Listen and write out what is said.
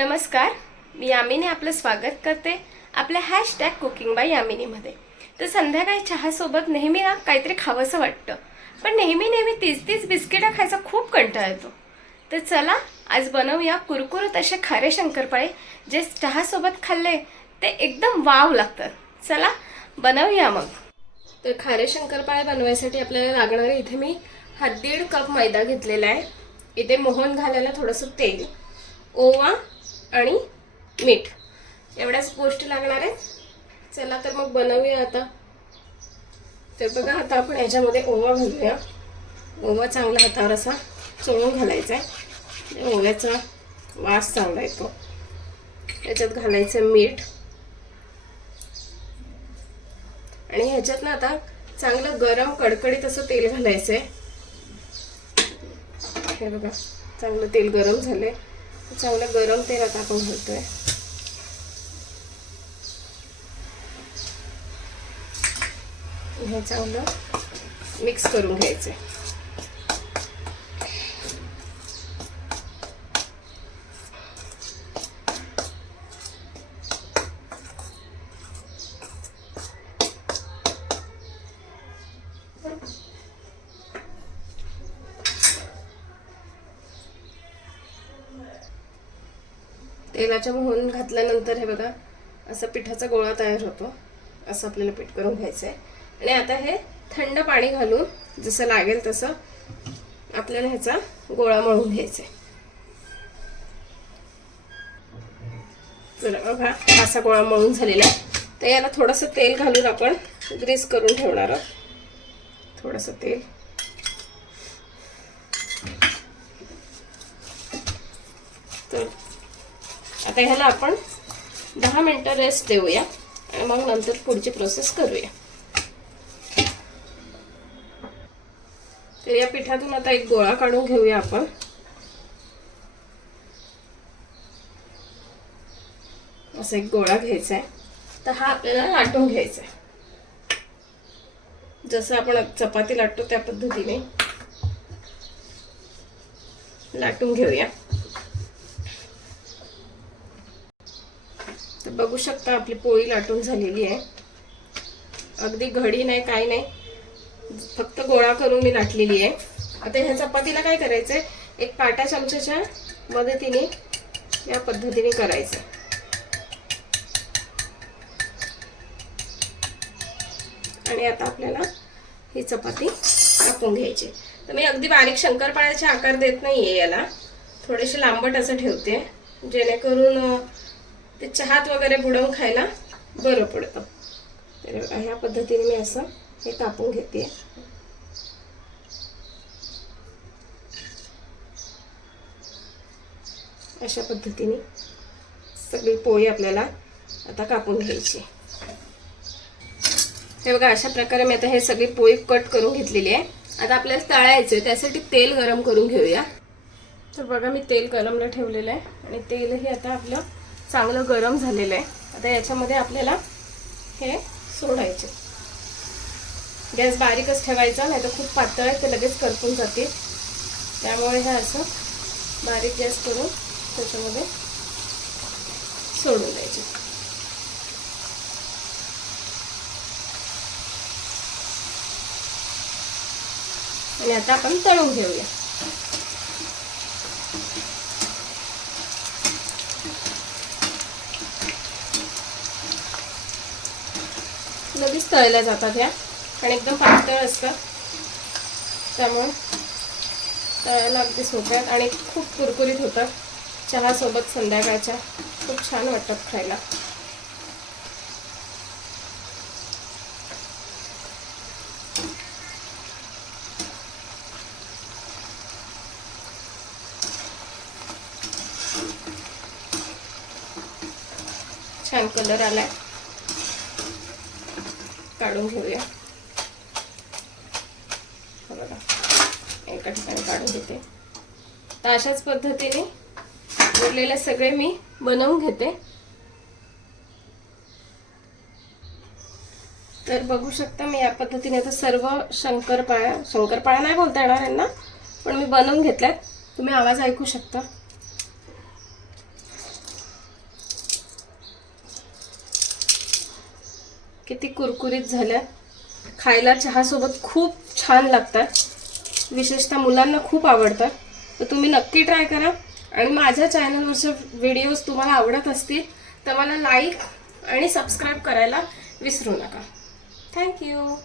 नमस्कार, मी यामिनी आपलं स्वागत करते आपल्या #कुकिंग बाय यामिनीमध्ये। तर संध्याकाळी चहासोबत नेहमी ना काहीतरी खावंसं वाटतं, पण नेहमी तीच बिस्किटं खायचा खूप कंटाळा येतो। तर चला आज बनवूया कुरकुरीत असे खारे शंकरपाळे, जे चहासोबत खाल्ले ते एकदम वाव लागतात। चला बनवूया मग। तर खारे शंकरपाळे बनवायसाठी आपल्याला लागणारे इथे मी 1.5 कप मैदा घेतलेला आहे। इथे मोहन घालायला थोडंसं तेल, ओवा आणि मीठ एवढ्याच गोष्टी लागणार आहेत। चला तर मग बनवूया आता। तर बघा, आता आपण याच्यामध्ये ओवा घालूया। ओवा चांगला हातावर असा चोळून घालायचा आहे, ओव्याचा वास चांगला येतो। याच्यात घालायचं मीठ आणि ह्याच्यात ना आता चांगलं गरम कडकडीत असं तेल घालायचं आहे। हे बघा, चांगलं तेल गरम झाले। चांगलं गरम तेल आता आपण घालतोय। हे चांगलं मिक्स करून घ्यायचं। तेलाच्या मोहन घातल्यानंतर हे बघा, असा पिठाचा गोळा तयार होतो। असं आपल्याला पीठ करून घ्यायचं आहे। आणि आता हे थंड पाणी घालून जसं लागेल तसं आपल्याला ह्याचा गोळा मळून घ्यायचा आहे। तर बघा, असा गोळा मळून झालेला आहे। तर याला थोडंसं तेल घालून आपण ग्रीस करून ठेवणार आहोत। थोडंसं तेल, तर आता ह्याला आपण 10 मिनिटं रेस्ट देऊया आणि मग नंतर पुढची प्रोसेस करूया। तर या पिठातून आता एक गोळा काढून घेऊया आपण। असा एक गोळा घ्यायचा आहे। तर हा आपल्याला लाटून घ्यायचा आहे, जसं आपण चपाती लाटतो त्या पद्धतीने लाटून घेऊया। तर बघू शकता, आपली पोळी लाटून झालेली आहे। अगदी घडी नाही, काही नाही, फक्त गोळा करून मी लाटलेली आहे। आता ह्या चपातीला काय करायचंय, एक पाटा चमच्याच्या मदतीने या पद्धतीने करायचं। आणि आता आपल्याला ही चपाती कापून घ्यायची। तर मी अगदी बारीक शंकरपाळ्याचे आकार देत नाहीये, याला थोडेसे लांबट असं ठेवते, जेणेकरून ते चहात वगैरे बुडवून खायला बरं पडतं। तर ह्या पद्धतीने मी असं हे कापून घेते। अशा पद्धतीने सगळी पोळी आपल्याला आता कापून घ्यायची। हे बघा, अशा प्रकारे मी आता हे सगळी पोळी कट करून घेतलेली आहे। आता आपल्याला तळायचे, त्यासाठी तेल गरम करून घेऊया। तर बघा, मी तेल गरमला ठेवलेलं आहे आणि तेलही आता आपलं चांगलं गरम झालेलं आहे। आता याच्यामध्ये आपल्याला हे सोडायचे। गॅस बारीकच ठेवायचा, नाही तर खूप पातळ आहे, ते लगेच करपून जाते। त्यामुळे हे असं बारीक गॅस करून त्याच्यामध्ये सोडून द्यायचे। आणि आता आपण तळून घेऊया। लगेच तळल्या जातात ह्या, आणि एकदम पातळ असतात, त्यामुळे तळायला अगदी सोपे आहेत आणि खूप कुरकुरीत होतात। चहासोबत संध्याकाळच्या खूप छान वाटतात खायला। छान कलर आलाय, काढून घेऊया। बघा, एका ठिकाणी काढून घेते। तर अशाच पद्धतीने उरलेले सगळे मी बनवून घेते। तर बघू शकता, मी या पद्धतीने आता सर्व शंकरपाळ्या नाही बोलता येणार यांना, पण मी बनवून घेतल्यात। तुम्ही आवाज ऐकू शकता। किती कुरकुरीत झाल्या. खायला चहासोबत खूप छान लागतात. विशेषतः मुलांना खूप आवडतात. तर तुम्ही नक्की ट्राय करा. आणि माझ्या चॅनलवरचे व्हिडिओज तुम्हाला आवडत असतील तर मला लाईक आणि सबस्क्राईब करायला विसरू नका. थँक्यू.